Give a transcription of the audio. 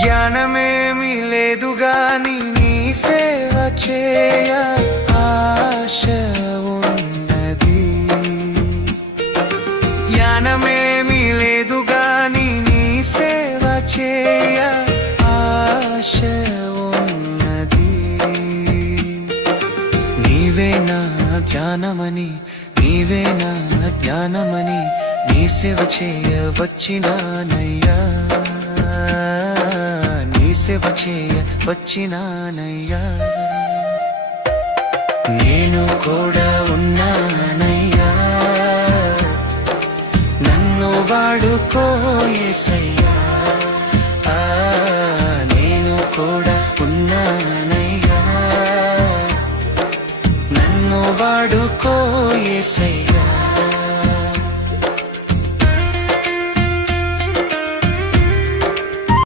జ్ఞానమేమి లేదు గాని నీ సేవ చేయ ఆశ ఉన్నది. జ్ఞానమేమి లేదు గాని నీ సేవ చేయ ఆశ ఉన్నది. నీవే నా జ్ఞానమని, నీవే నా జ్ఞానమని నీ సేవ చేయ వచ్చినానయ్యా, నీ సేవ చేయ వచ్చినానయ్యా. నేను కూడా ఉన్నానయ్యా, నన్ను వాడుకో యేసయ్యా. నేను కూడా ఉన్నానయ్యా, నన్ను వాడుకో యేసయ్యా.